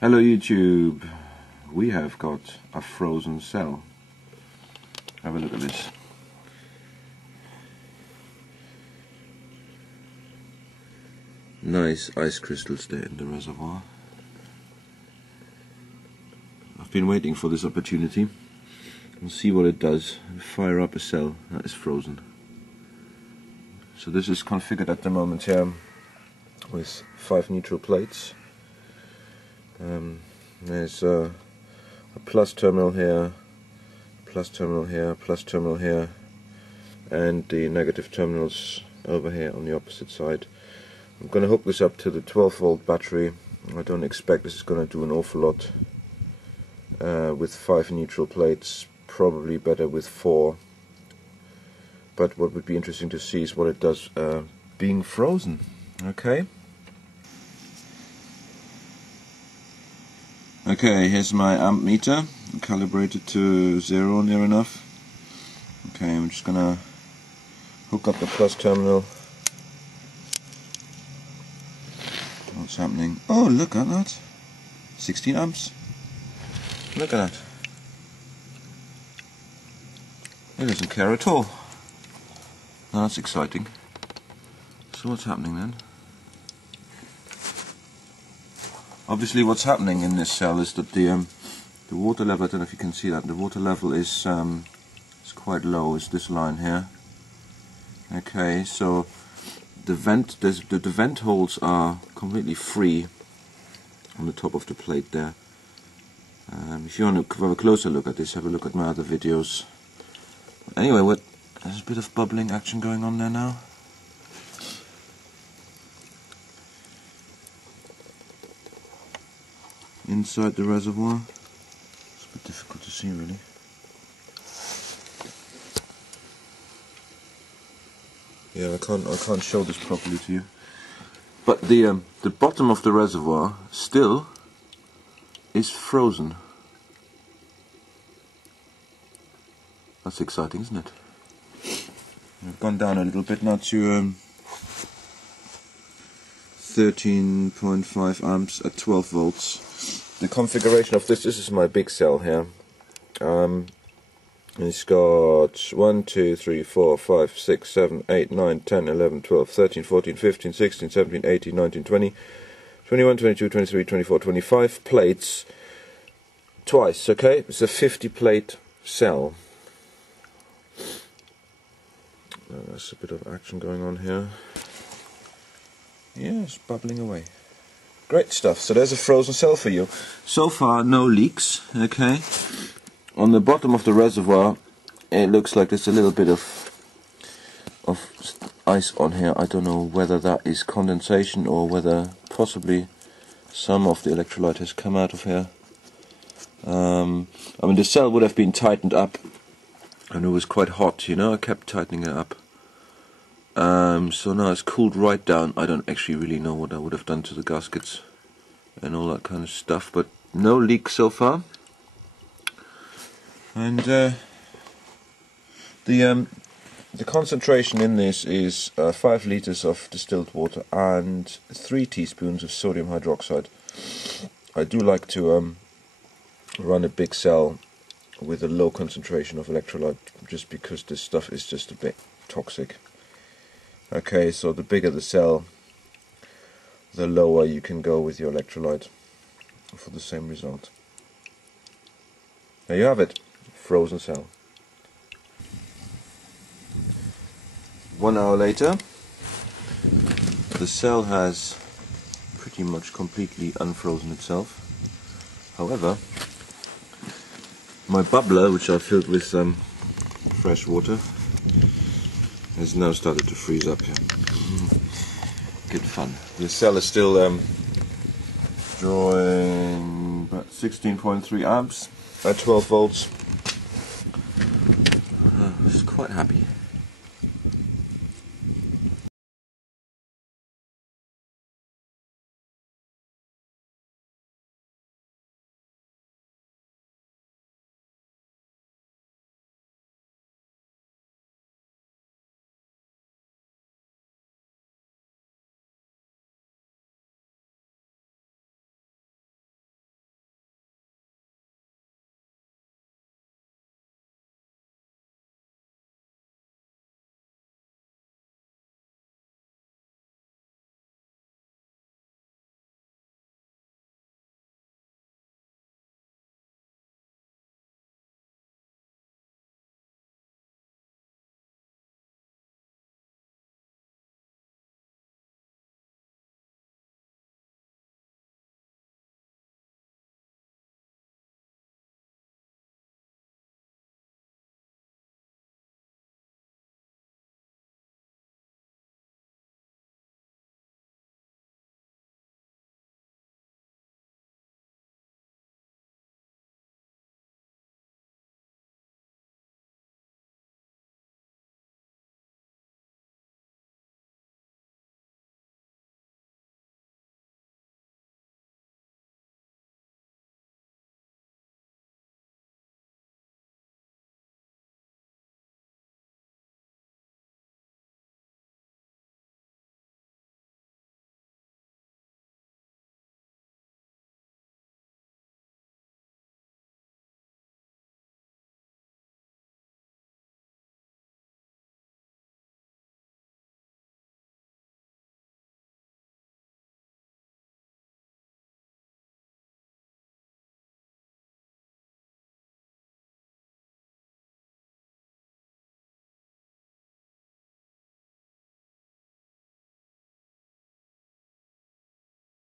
Hello YouTube, we have got a frozen cell. Have a look at this. Nice ice crystals there in the reservoir. I've been waiting for this opportunity. We'll see what it does. Fire up a cell that is frozen. So this is configured at the moment here with 5 neutral plates. There's a plus terminal here, plus terminal here, plus terminal here, and the negative terminals over here on the opposite side. I'm going to hook this up to the 12-volt battery. I don't expect this is going to do an awful lot with 5 neutral plates, probably better with 4. But what would be interesting to see is what it does being frozen. Okay. Okay, here's my amp meter, calibrated to 0 near enough. Okay, I'm just gonna hook up the plus terminal. What's happening? Oh, look at that! 16 amps. Look at that. It doesn't care at all. Now that's exciting. So what's happening then? Obviously what's happening in this cell is that the water level, I don't know if you can see that, the water level is quite low, is this line here. Okay, so the vent holes are completely free on the top of the plate there. If you want to have a closer look at this, have a look at my other videos. Anyway, there's a bit of bubbling action going on there now. Inside the reservoir, it's a bit difficult to see really. Yeah, I can't show this properly to you. But the bottom of the reservoir still is frozen. That's exciting, isn't it? I've gone down a little bit now to 13.5 amps at 12 volts. The configuration of this is my big cell here. It's got 1, 2, 3, 4, 5, 6, 7, 8, 9, 10, 11, 12, 13, 14, 15, 16, 17, 18, 19, 20, 21, 22, 23, 24, 25 plates twice, okay? It's a 50 plate cell. There's a bit of action going on here. Yeah, it's bubbling away. Great stuff. So there's a frozen cell for you. So far, no leaks. Okay. On the bottom of the reservoir, it looks like there's a little bit of ice on here. I don't know whether that is condensation or whether possibly some of the electrolyte has come out of here. I mean, the cell would have been tightened up, and it was quite hot. You know, I kept tightening it up. So now it's cooled right down. I don't actually really know what I would have done to the gaskets and all that kind of stuff, but no leaks so far. And the concentration in this is 5 liters of distilled water and 3 teaspoons of sodium hydroxide. I do like to run a big cell with a low concentration of electrolyte, just because this stuff is just a bit toxic. Okay, so the bigger the cell, the lower you can go with your electrolyte for the same result. There you have it, frozen cell. 1 hour later, the cell has pretty much completely unfrozen itself. However, my bubbler, which I filled with fresh water, has now started to freeze up here. Good fun. The cell is still drawing about 16.3 amps at 12 volts. It's quite happy.